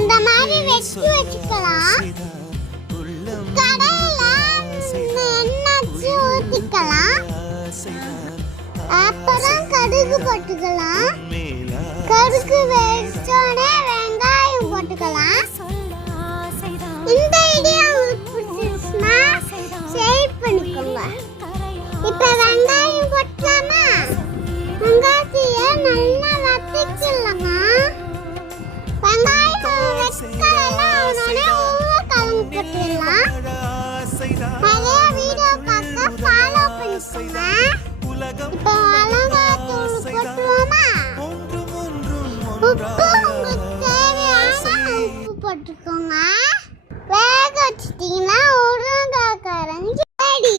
இந்த மாதிரி வெட்டி வச்சுக்கலாம். கடையில எண்ணெய் ஊத்திக்கலாம். அப்புறம் கடுகு போட்டுக்கலாம். கடுகு வெடிச்சோடனே வெங்காயம் போட்டுக்கலாம். இந்த ஐடியா உங்களுக்கு பிடிச்சிருச்சுன்னா ஷேர் பண்ணிக்கோங்க. இப்போ வெங்காயம் போட்டலாமா? வெங்காயத்தை நல்லா வதக்கிடலாமா? வெங்காயம் வெட்கலாம். அவனோட உப்பு கலந்து போட்டுடலாம். நிறைய